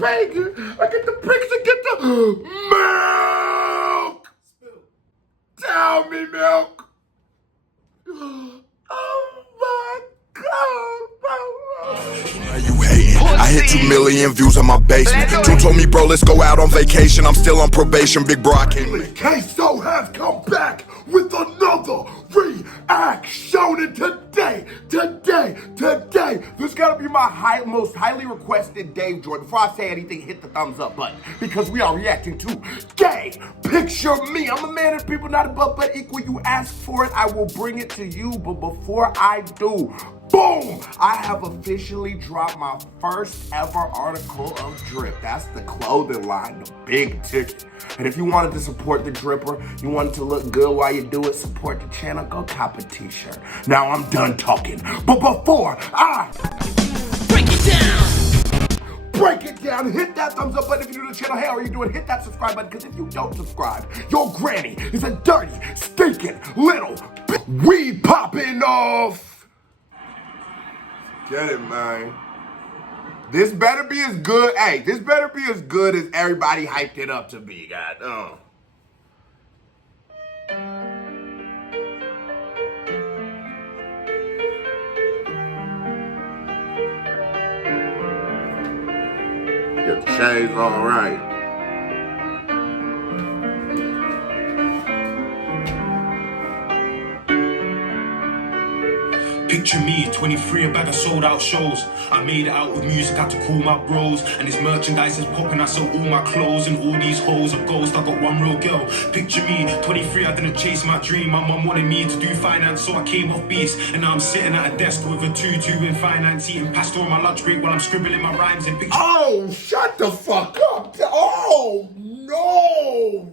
pagan. I get the pigs and get the milk. Tell me, milk. Oh my God. You hating? I hit 2 million views on my basement. Two told me, bro, let's go out on vacation. I'm still on probation, big bro. I can't. Queso has come back with another reaction, and today, this gotta be my most highly requested Dave Joy. Before I say anything, hit the thumbs up button, because we are reacting to Dave. Picture me. I'm a man of people, not above but equal. You ask for it, I will bring it to you. But before I do, boom! I have officially dropped my first ever article of drip. That's the clothing line, the big ticket. And if you wanted to support the dripper, you wanted to look good while you do it, support the channel, go cop a t-shirt. Now I'm done talking. But before I break it down, hit that thumbs up button if you're new to the channel. Hey, how are you doing? Hit that subscribe button, because if you don't subscribe, your granny is a dirty, stinking little weed popping off. Get it, man. This better be as good. Hey, this better be as good as everybody hyped it up to be, God. Get the shades all right. Picture me, 23, a bag of sold out shows. I made it out with music, had to call my bros. And this merchandise is popping, I sell all my clothes. And all these hoes are ghosts, I got one real girl. Picture me, 23, I didn't chase my dream. My mum wanted me to do finance, so I came off beast. And now I'm sitting at a desk with a tutu in finance, eating pasta on my lunch break while I'm scribbling my rhymes in picture. Oh, shut the fuck up. Oh, no.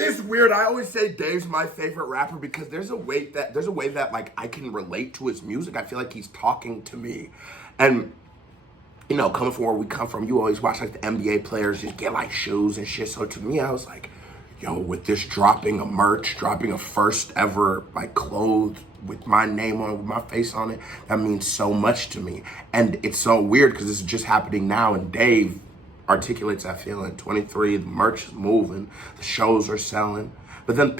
It's weird. I always say Dave's my favorite rapper because there's a way that like I can relate to his music. I feel like he's talking to me. And you know, coming from where we come from, you always watch like the NBA players just get like shoes and shit. So to me, I was like, yo, with this dropping a first ever like clothes with my name on it, with my face on it, that means so much to me. And it's so weird because this is just happening now, and Dave articulates that feeling. 23, the merch is moving, the shows are selling. But then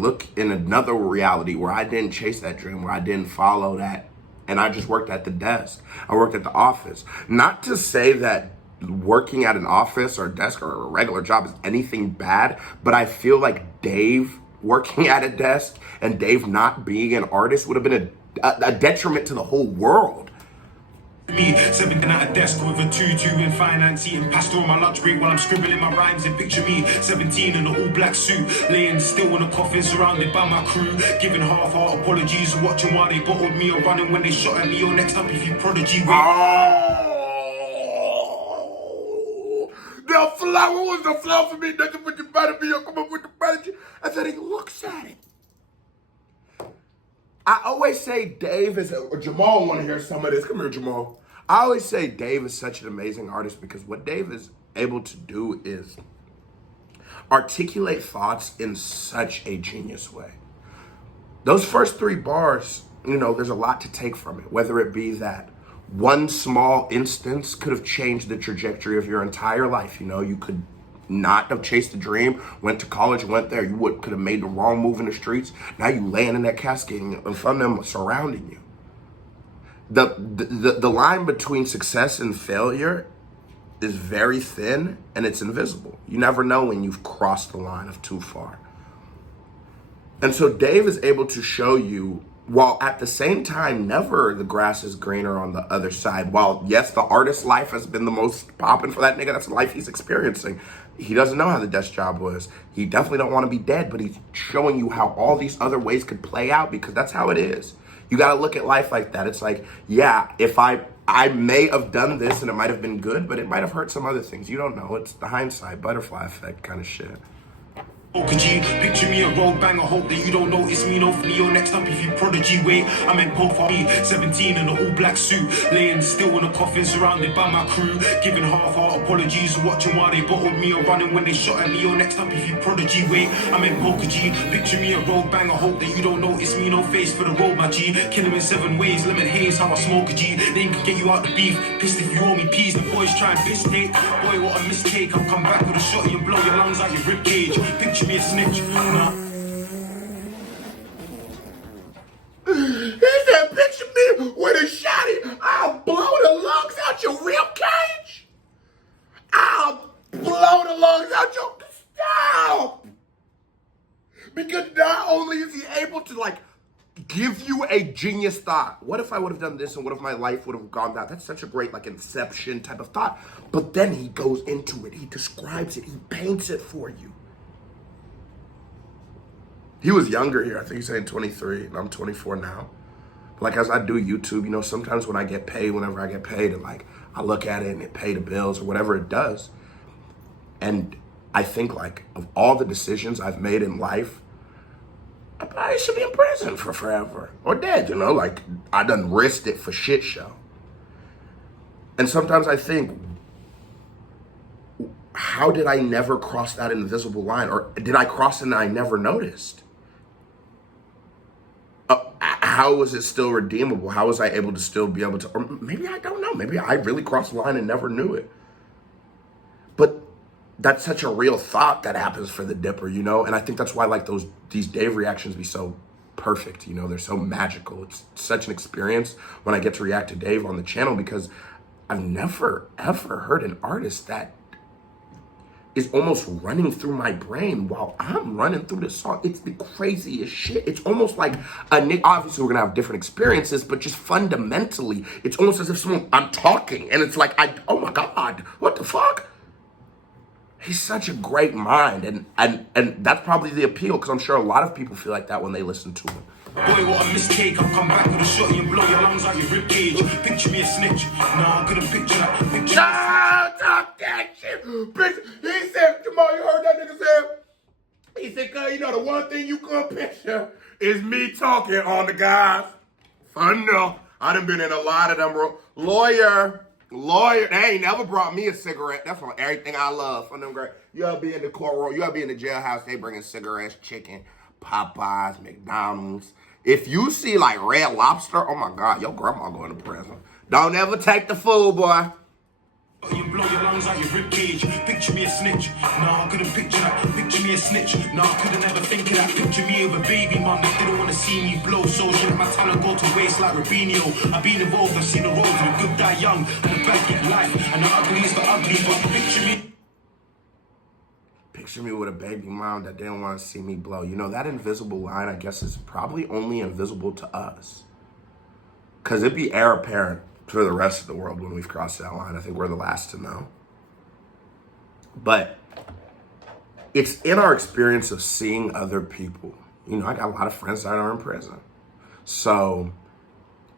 look in another reality where I didn't chase that dream, where I didn't follow that, and I just worked at the desk. I worked at the office. Not to say that working at an office or desk or a regular job is anything bad, but I feel like Dave working at a desk and Dave not being an artist would have been a detriment to the whole world. Me, 17 at a desk with a tutu in finance, eating pasta on my lunch break while I'm scribbling my rhymes. And picture me, 17 in an all-black suit, laying still in a coffin surrounded by my crew, giving half-heart apologies, watching while they bottled me or running when they shot at me. Or next up, if you prodigy. Oh, the flower was the flower for me. Nothing but you better be. Come up with the prodigy. And then he looks at it. I always say Dave is, or Jamal want to hear some of this. Come here, Jamal. I always say Dave is such an amazing artist because what Dave is able to do is articulate thoughts in such a genius way. Those first 3 bars, you know, there's a lot to take from it, whether it be that one small instance could have changed the trajectory of your entire life. You know, you could not have chased a dream, went to college, went there, you could have made the wrong move in the streets. Now you laying in that casket in front of them surrounding you. The line between success and failure is very thin and it's invisible. You never know when you've crossed the line of too far. And so Dave is able to show you, while at the same time, never the grass is greener on the other side. While yes, the artist's life has been the most popping for that nigga, that's the life he's experiencing. He doesn't know how the desk job was. He definitely don't want to be dead, but he's showing you how all these other ways could play out because that's how it is. You got to look at life like that. It's like, yeah, if I may have done this and it might have been good, but it might have hurt some other things. You don't know. It's the hindsight, butterfly effect kind of shit. G, picture me a road banger, hope that you don't notice me, no Leo. Next up, if you prodigy, wait, I'm in Pope for me, 17 in an all-black suit, laying still in a coffin, surrounded by my crew, giving half-heart apologies, watching while they bottled me or running when they shot at Leo. Next up, if you prodigy, wait, I'm in Poker G, picture me a road banger, hope that you don't notice me, no face for the road, my G, kill him in 7 ways, lemon haze, how I smoke a G, they can get you out the beef, pissed if you owe me peas, the boys try and piss take, boy, what a mistake, I'll come back with a shot and blow your lungs out your ribcage, picture me a snitch, nah. He said, picture me with a shotty. I'll blow the lungs out your ribcage. I'll blow the lungs out your... Stop! Because not only is he able to, like, give you a genius thought. What if I would have done this and what if my life would have gone that? That's such a great, like, inception type of thought. But then he goes into it. He describes it. He paints it for you. He was younger here. I think he's saying 23, and I'm 24 now. But like, as I do YouTube, you know, sometimes when I get paid, whenever I get paid, and like, I look at it and it pay the bills or whatever it does. And I think, like, of all the decisions I've made in life, I probably should be in prison for forever or dead, you know? Like, I done risked it for shit show. And sometimes I think, how did I never cross that invisible line? Or did I cross it and I never noticed? How was it still redeemable? How was I able to still be able to, or maybe I don't know. Maybe I really crossed the line and never knew it. But that's such a real thought that happens for the Dipper, you know? And I think that's why, like, these Dave reactions be so perfect, you know? They're so magical. It's such an experience when I get to react to Dave on the channel, because I've never, ever heard an artist that is almost running through my brain while I'm running through the song. It's the craziest shit. It's almost like obviously we're gonna have different experiences, but just fundamentally, it's almost as if I'm talking and it's like, oh my God, what the fuck? He's such a great mind, and that's probably the appeal, because I'm sure a lot of people feel like that when they listen to him. Boy, what a mistake, I'll come back with a shot and blow your lungs out your ribcage. Picture me a snitch. Nah, I couldn't picture that. Picture no, talk that shit. Bitch, he said, Jamal, you heard that nigga say? He said, cuz, you know, the one thing you couldn't picture is me talking on the guys. Fun enough. I done been in a lot of them. Lawyer, they ain't never brought me a cigarette. That's on everything I love. Fun them great. You gotta be in the courtroom. You gotta be in the jailhouse. They bringing cigarettes, chicken, Popeyes, McDonald's. If you see, like, Red Lobster, oh my God, your grandma going to prison. Don't ever take the food, boy. You blow your lungs out your ribcage. Picture me a snitch. Nah, I couldn't picture that. Picture me a snitch. Nah, I couldn't ever think of that. Picture me with a baby mum that didn't want to see me blow. So let my talent go to waste like Rubinho. I've been involved, I've seen the road, and the good die young, and the bad get life, and the ugly is the ugly. But picture me. Picture me with a baby mom that didn't want to see me blow. You know, that invisible line, I guess, is probably only invisible to us. Because it'd be heir apparent to the rest of the world when we've crossed that line. I think we're the last to know. But it's in our experience of seeing other people. You know, I got a lot of friends that are in prison. So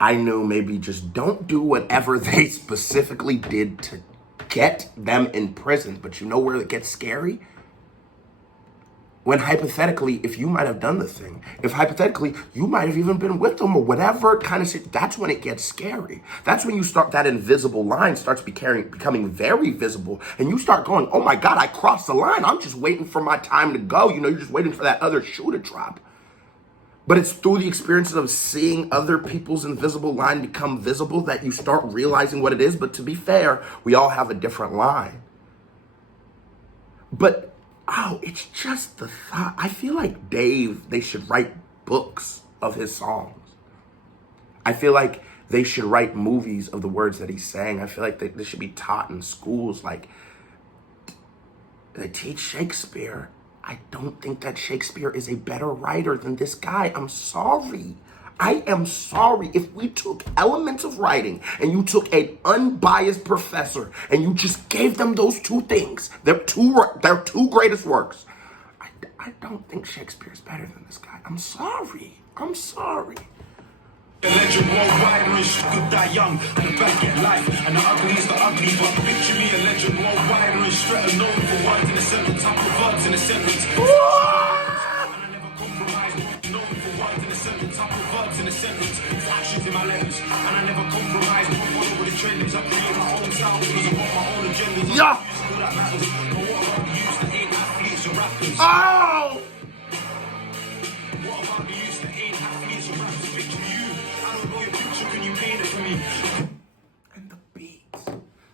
I knew maybe just don't do whatever they specifically did to get them in prison. But you know where it gets scary? When hypothetically, if you might have done the thing, if hypothetically you might have even been with them or whatever kind of shit, that's when it gets scary. That's when you start, that invisible line starts becoming very visible, and you start going, oh my God, I crossed the line. I'm just waiting for my time to go. You know, you're just waiting for that other shoe to drop. But it's through the experiences of seeing other people's invisible line become visible that you start realizing what it is. But to be fair, we all have a different line. But oh, it's just the thought. I feel like Dave, they should write books of his songs. I feel like they should write movies of the words that he's saying. I feel like they should be taught in schools. Like, they teach Shakespeare. I don't think that Shakespeare is a better writer than this guy. I'm sorry. I am sorry. If we took elements of writing and you took an unbiased professor and you just gave them those two things, their two greatest works, I don't think Shakespeare's better than this guy. I'm sorry. I'm sorry. Let legend worldwide, or his could die young, and the bad get life, and the ugly is the ugly, but picture me a legend worldwide, or his straight known for words in a sentence, I put verbs in a sentence. And I never compromise, known for words in a sentence, I put verbs in a sentence, it's actions in my letters, and I never compromise, don't follow with the trends, I create my own sound, because I want my own agendas, Yeah. all that matters, but what about the youth that ain't athletes or rappers? Oh! What about the youth that ain't athletes or rappers? Picture you, I don't know your picture, can you paint it for me? And the beats,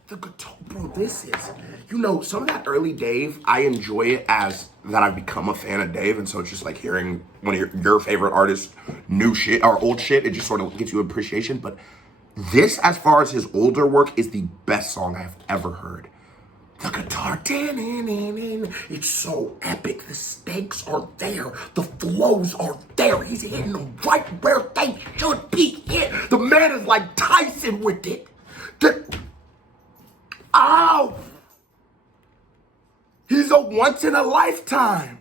the guitar, bro, this is, you know, some of that early Dave, I enjoy it as that I've become a fan of Dave, and so it's just like hearing one of your favorite artists' new shit or old shit, it just sort of gives you appreciation, but this, as far as his older work, is the best song I've ever heard. The guitar, it's so epic. The stakes are there. The flows are there. He's hitting them right where they should be hit. The man is like Tyson with it. Oh! He's a once in a lifetime.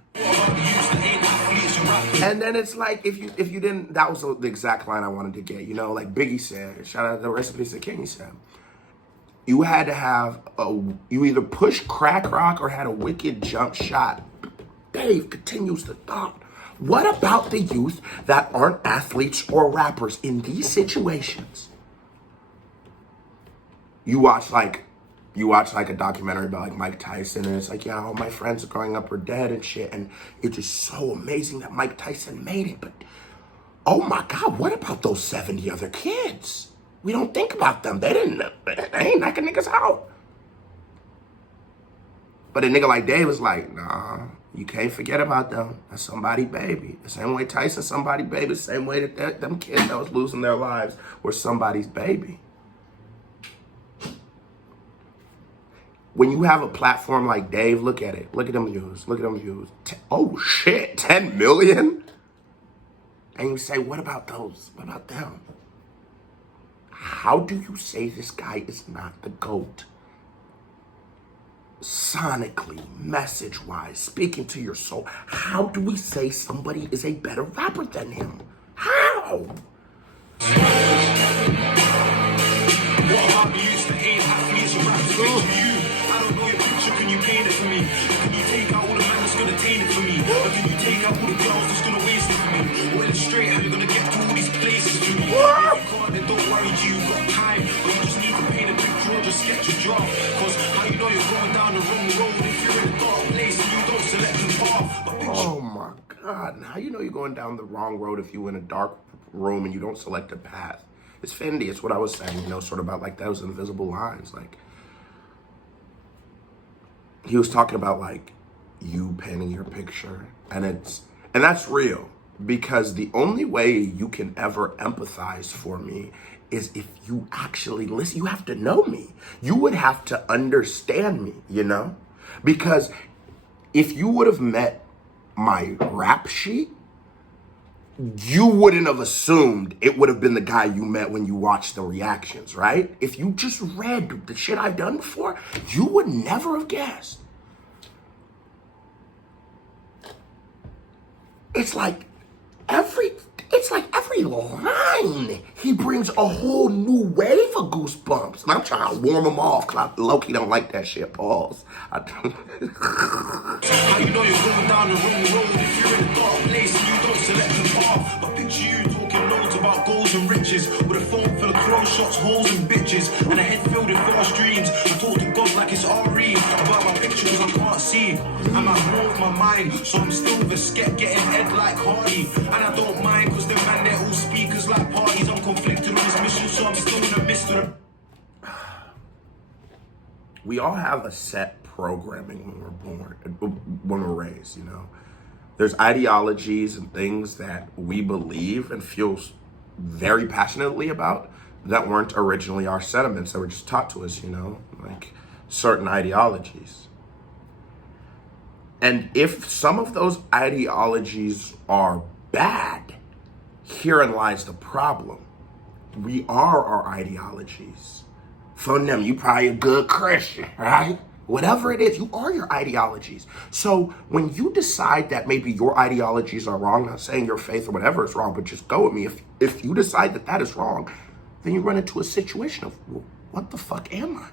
And then it's like, if you didn't, that was the exact line I wanted to get. You know, like Biggie said, shout out to the rest of the King, he said, you had to have you either push crack rock or had a wicked jump shot. Dave continues the thought. What about the youth that aren't athletes or rappers in these situations? You watch like a documentary about like Mike Tyson, and it's like, yeah, all my friends growing up are dead and shit, and it's just so amazing that Mike Tyson made it. But oh my God, what about those 70 other kids? We don't think about them. They ain't knocking niggas out. But a nigga like Dave was like, nah, you can't forget about them. That's somebody baby. The same way Tyson somebody baby, the same way that them kids that was losing their lives were somebody's baby. When you have a platform like Dave, look at it. Look at them views. Look at them views. Oh shit, 10 million? And you say, what about those? What about them? How do you say this guy is not the GOAT? Sonically, message-wise, speaking to your soul, how do we say somebody is a better rapper than him? How? What about the youth that ain't athletes or rappers? Picture you, I don't know your picture, can you paint it for me? Can you take out all the man that's gonna taint it for me? Or can you take out all the girls that's gonna waste it for me? Or illustrate how you're gonna get to all these places for me? If you can't, then don't worry, you got time. But you just need to paint a picture or just sketch a draw. Cause how you know you're going down the wrong road if you're in a dark place and you don't select the path? Oh my God, and how you know you're going down the wrong road if you're in a dark room and you don't select a path? It's Fendi, it's what I was saying, you know, sort of about like those invisible lines. Like, he was talking about like you painting your picture, and that's real, because the only way you can ever empathize for me is if you actually listen. You have to know me. You would have to understand me, you know? Because if you would have met my rap sheet, you wouldn't have assumed it would have been the guy you met when you watched the reactions, right? If you just read the shit I've done before, you would never have guessed. It's like every line, he brings a whole new wave of goosebumps. And I'm trying to warm them off, because I low-key don't like that shit. Pause. How you know you're going down the wrong road if you're in a dark place and you don't select the path? But picture you talking loads about goals and riches, with a phone full of throw shots, holes and bitches, and a head filled with fast dreams. I talk to God like it's RE about my picture because I can't see. I'm at war with my mind, so I'm still with a skep getting head like Hardy. And I don't mind because the man, they're all speakers like parties. I'm conflicted on this mission, so I'm still in the midst of them. We all have a set programming when we're born, when we're raised, you know. There's ideologies and things that we believe and feel very passionately about that weren't originally our sentiments, that were just taught to us, you know, like certain ideologies. And if some of those ideologies are bad, herein lies the problem. We are our ideologies. For them, you probably a good Christian, right? Whatever it is, you are your ideologies. So when you decide that maybe your ideologies are wrong, not saying your faith or whatever is wrong, but just go with me. If you decide that that is wrong, then you run into a situation of, well, what the fuck am I?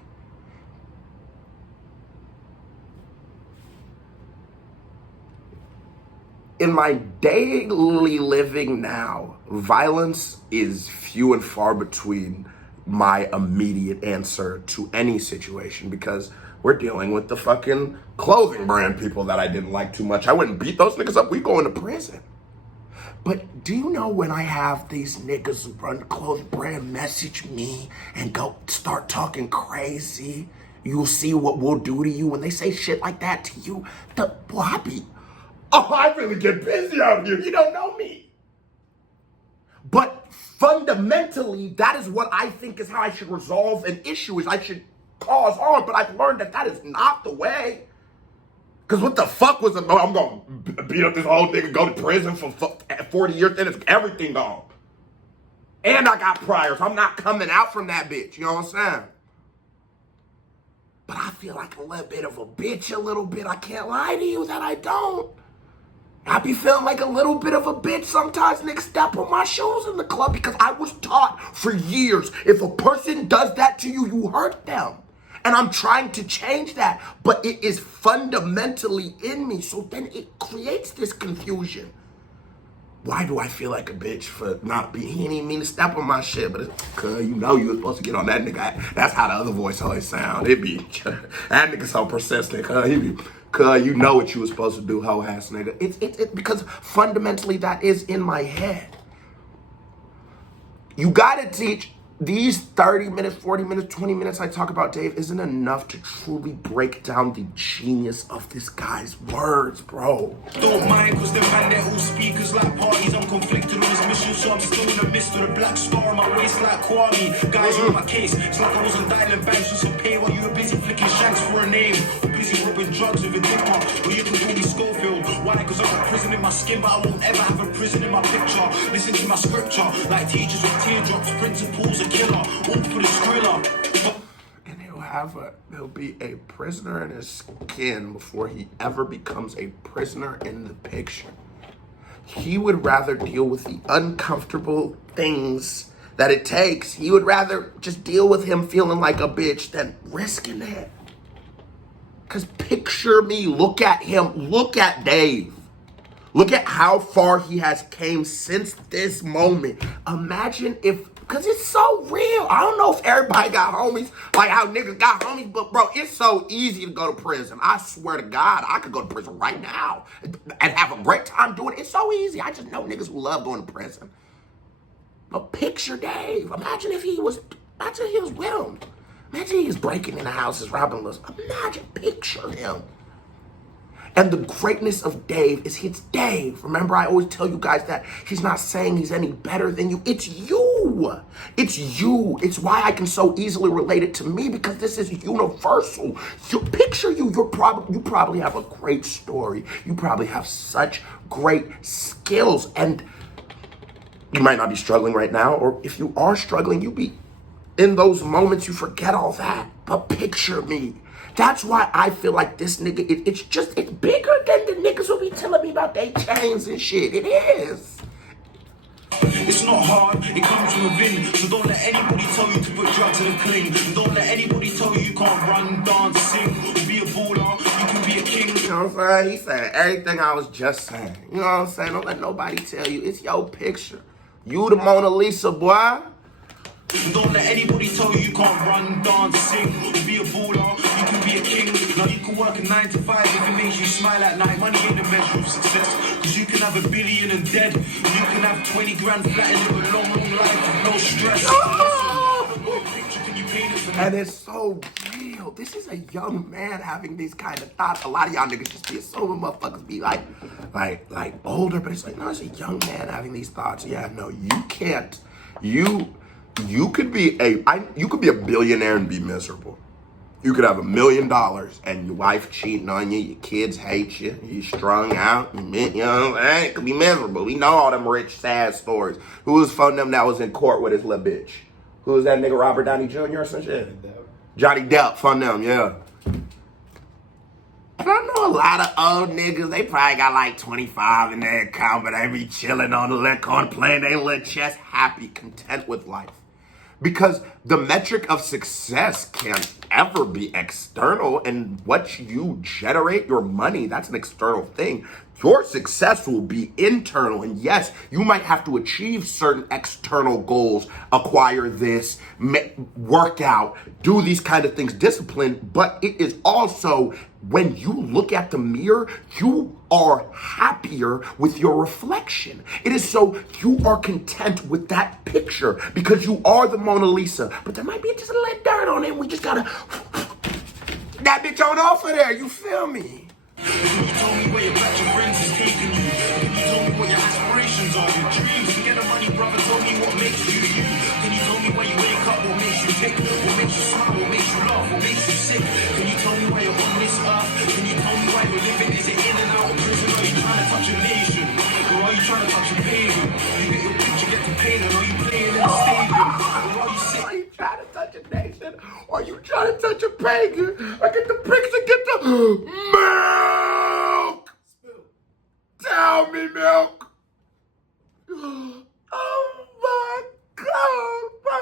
In my daily living now, violence is few and far between my immediate answer to any situation because we're dealing with the fucking clothing brand people that I didn't like too much. I wouldn't beat those niggas up. We going to prison. But do you know when I have these niggas who run clothing brand message me and go start talking crazy, you'll see what we'll do to you when they say shit like that to you. I really get busy out here. You don't know me. But fundamentally, that is what I think is how I should resolve an issue, is I should cause harm. But I've learned that that is not the way. Because what the fuck was I'm going to beat up this old nigga, go to prison for 40 years, then it's everything gone. And I got priors. I'm not coming out from that bitch. You know what I'm saying? But I feel like a little bit of a bitch a little bit. I can't lie to you that I don't. I be feeling like a little bit of a bitch sometimes. Niggas step on my shoes in the club because I was taught for years, if a person does that to you, you hurt them. And I'm trying to change that, but it is fundamentally in me. So then it creates this confusion. Why do I feel like a bitch for not being, he didn't even mean to step on my shit, but it's cause you know you were supposed to get on that nigga. That's how the other voice always sound. It be, that nigga so persistent, cause he be, cause you know what you were supposed to do, hoe ass nigga. It's because fundamentally that is in my head. You gotta teach. These 30 minutes, 40 minutes, 20 minutes I talk about Dave isn't enough to truly break down the genius of this guy's words, bro. Don't mind, cause the man, they're all speakers like parties. I'm conflicted on this mission, so I'm still in the midst of the black star on my waist like Kwame. Guys on my case, it's like I was on dialing banks for some pay while you were busy flicking shanks for a name. Or busy robbing drugs with a dipper, or you can call me Schofield. Why? Cause I've got prison in my skin, but I won't ever have a prison in my picture. Listen to my scripture, like teachers with teardrops, principles, killer, all for the thriller. And he'll be a prisoner in his skin before he ever becomes a prisoner in the picture. He would rather deal with the uncomfortable things that it takes. He would rather just deal with him feeling like a bitch than risking it. Because picture me, look at him, look at Dave. Look at how far he has came since this moment. Imagine if, because it's so real. I don't know if everybody got homies, like how niggas got homies, but bro, it's so easy to go to prison. I swear to God, I could go to prison right now and have a great time doing it. It's so easy. I just know niggas who love going to prison. But picture Dave. Imagine he was with him. Imagine he was breaking into houses, robbing us. Imagine, picture him. And the greatness of Dave is it's Dave. Remember, I always tell you guys that he's not saying he's any better than you. It's you. It's you. It's why I can so easily relate it to me, because this is universal. So picture you. You probably have a great story. You probably have such great skills. And you might not be struggling right now. Or if you are struggling, you be in those moments, you forget all that. But picture me. That's why I feel like this nigga, it's bigger than the niggas who be telling me about their chains and shit. It is. It's not hard, it comes from within. So don't let anybody tell you to put drugs in a cling. And don't let anybody tell you can't run, dance, sing, or be a baller. You can be a king. You know what I'm saying? He said everything I was just saying. You know what I'm saying? Don't let nobody tell you. It's your picture. You the Mona Lisa, boy. Don't let anybody tell you can't run, dance, sing, or be a baller. You can be a king. Now you can work a 9 to 5 if it makes you smile at night. Money ain't a measure of success. Cause you can have $1 billion and dead. You can have 20 grand flat and live a long, long life with no stress. And it's so real. This is a young man having these kind of thoughts. A lot of y'all niggas just be assuming motherfuckers be like older, but it's like, no, it's a young man having these thoughts. Yeah, no, you can't. You could be a billionaire and be miserable. You could have $1 million and your wife cheating on you, your kids hate you, you strung out, you know what I'm saying? It could be miserable. We know all them rich, sad stories. Who was from them that was in court with his little bitch? Who was that nigga, Robert Downey Jr. or some shit? Johnny Depp, from them, yeah. And I know a lot of old niggas, they probably got like 25 in their account, but they be chilling on the liquor and playing their little chess, happy, content with life. Because the metric of success can't ever be external, and what you generate, your money, that's an external thing. Your success will be internal, and yes, you might have to achieve certain external goals, acquire this, work out, do these kind of things, discipline, but it is also when you look at the mirror, you are happier with your reflection. It is so you are content with that picture because you are the Mona Lisa, but there might be just a little dirt on it, and we just gotta that bitch on off of there, you feel me? Can you tell me where your batch of friends is taking you? Can you tell me what your aspirations are, your dreams? To get the money, brother, tell me what makes you you. Can you tell me why you wake up, what makes you tick? What makes you smile, what makes you laugh, what makes you sick? Can you tell me why you're on this earth? Can you tell me why you're living? Is it in and out of prison? Are you trying to touch a nation? Or are you trying to touch a pagan? You get your picture, get the pain, and are you playing in the stadium? Or are you sitting? Are you trying to touch a nation? Are you trying to touch a pagan? I get the picture, get the milk! Tell me, milk! Oh my God, bro!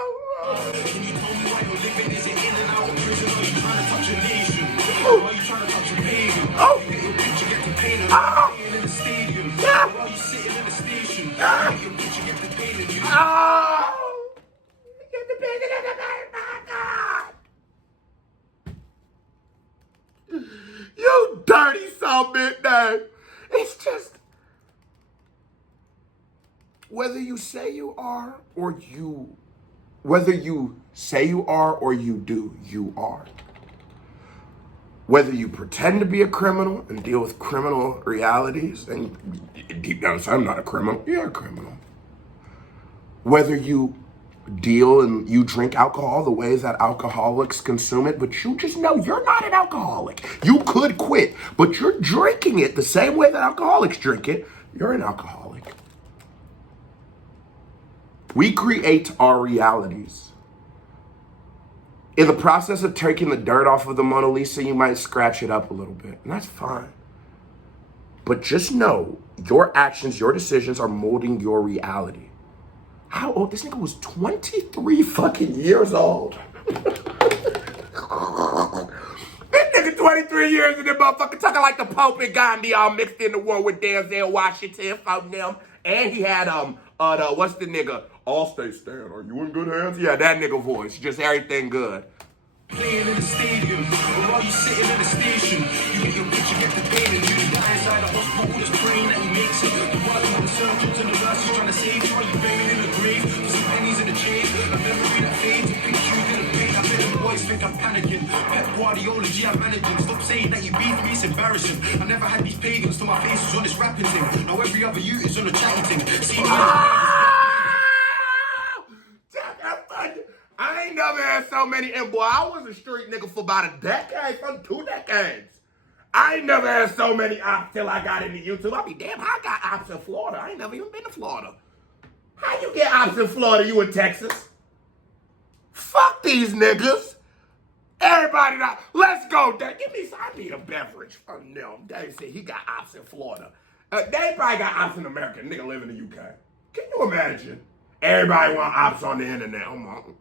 Can you tell me why you're living? Is it in and out of prison? Are you trying to touch a nation? Or are you trying to touch a pagan? Oh! You get your picture, get the pain, and are you playing in the stadium? Yeah. Or are you sitting in the station? You Yeah. get your picture, get the pain, and you Oh! Get the pagan in the back, my God! You dirty son bitch. It's just whether you say you are or you, whether you say you are or you do, you are. Whether you pretend to be a criminal and deal with criminal realities, and deep down inside, I'm not a criminal, you're a criminal. Whether you deal and you drink alcohol the ways that alcoholics consume it, but you just know you're not an alcoholic. You could quit, but you're drinking it the same way that alcoholics drink it. You're an alcoholic. We create our realities. In the process of taking the dirt off of the Mona Lisa, you might scratch it up a little bit, and that's fine. But just know your actions, your decisions are molding your reality. How old? This nigga was 23 fucking years old. This nigga 23 years and the motherfucker talking like the Pope and Gandhi all mixed into one with Denzel Washington from them. And he had what's the nigga? All stay stand. Are you in good hands? Yeah, that nigga voice. Just everything good. playing in the stadium, or are you sitting in the station? You get your picture, get the pain, and you die inside a hospital that's praying that he makes it. The working with the surgeons and the nurses trying to save you. Are you buried in the grave? For some pennies in the chain, a memory that fades. A picture you didn't paint. I bet the boys think I'm panicking. Pep Guardiola, I'm managing. Stop saying that you beat me, it's embarrassing. I never had these pagans till my face was on this rapping thing. Now every other youth is on the chatting thing. See me I ain't never had so many, and boy, I was a street nigga for about a decade, for 2 decades. I ain't never had so many ops till I got into YouTube. I be damn, I got ops in Florida. I ain't never even been to Florida. How you get ops in Florida? You in Texas? Fuck these niggas. Everybody now, let's go. Give me some, I need a beverage from them. Dave said he got ops in Florida. They probably got ops in America. Nigga live in the UK. Can you imagine? Everybody want ops on the internet. I'm on.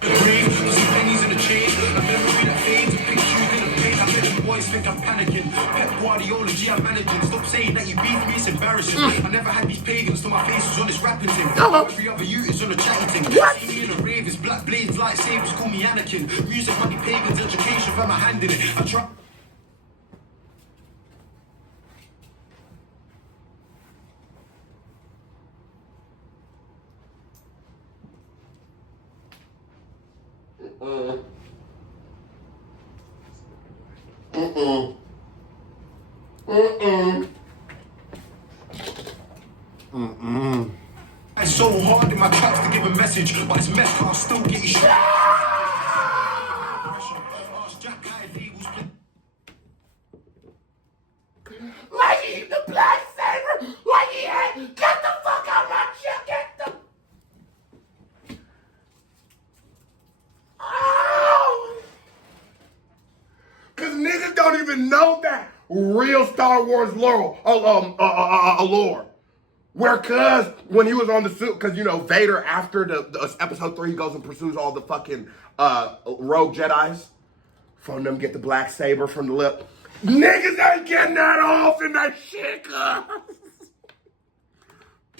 pennies in the chain, a memory that fades, a picture you didn't paint. I bet the boys think I'm panicking. Pep Guardiola, I'm managing. Stop saying that you beat me, it's embarrassing. I never had these pagans till my face was on this rapping thing. Every other youth is on the chatting thing. See me in a rave, it's black blades, lightsabers, call me Anakin. Music, money, pagans, education, found my hand in it. I try. It's so hard in my tracks to give a message, but it's messed up, I'll still get you shot. Like he the black saver, like he had, get the fuck out my shit, get the. even know that. Real Star Wars lore. Where cuz when he was on the suit, cause you know Vader after the episode 3 he goes and pursues all the fucking rogue Jedis. From them get the black saber from the lip. Niggas ain't getting that off in that shit, cuz.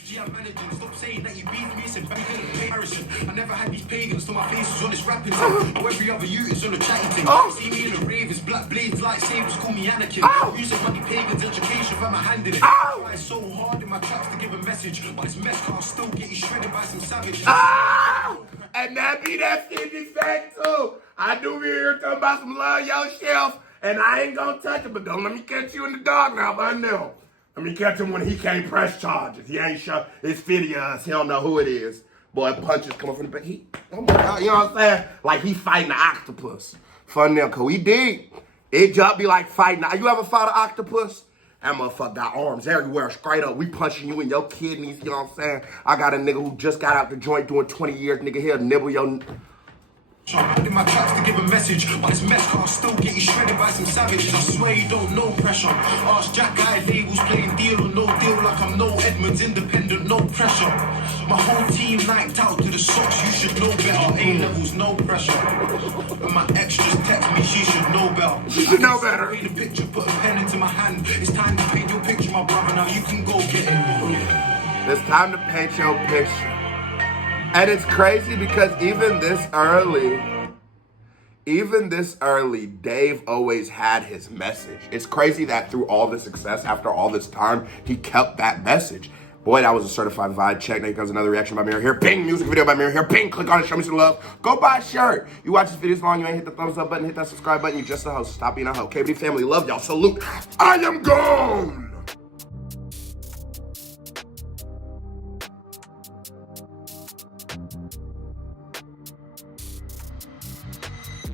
Yeah, I'm managing. Stop saying that you beat me, said back in the comparison. I never had these pagans till my face was on this rapping thing. Or every other youth is on a chatting thing. See me in a rave, it's black blades, lightsabers, call me Anakin. You said money pagans, education, if I'm a hand in it. I try so hard in my tracks to give a message, but it's mess car still getting shredded by some savage. And that be that 50 fact too. I do be here talking about some love yourself, and I ain't gonna touch it, but don't let me catch you in the dark now, but I know. Let me catch him when he can't press charges. He ain't sure it's 50 of us. He don't know who it is. Boy, punches coming from the back. Oh my God, you know what I'm saying? Like he fighting the octopus. Fun there, cause we did. It just be like fighting. You ever fought an octopus? That motherfucker got arms everywhere, straight up. We punching you in your kidneys, you know what I'm saying? I got a nigga who just got out the joint doing 20 years. Nigga here nibble your... In my tracks to give a message, but it's mess car still getting shredded by some savages. I swear you don't know pressure. Ask Jack Guy labels playing deal or no deal, like I'm no Edmonds, independent, no pressure. My whole team niked out to the socks, you should know better. A-levels, no pressure. And my extras text me, she should know better. She should know better. Paint a picture, put a pen into my hand. It's time to paint your picture, my brother. Now you can go get it. It's time to paint your picture. And it's crazy because even this early, Dave always had his message. It's crazy that through all the success, after all this time, he kept that message. Boy, that was a certified vibe check. Now here comes another reaction by Mirror here. Ping, music video by Mirror here. Ping, click on it, show me some love. Go buy a shirt. You watch this video as long, you ain't hit the thumbs up button, hit that subscribe button. You just a host. Stop being a hoe. KBD family, love y'all. Salute. I am gone.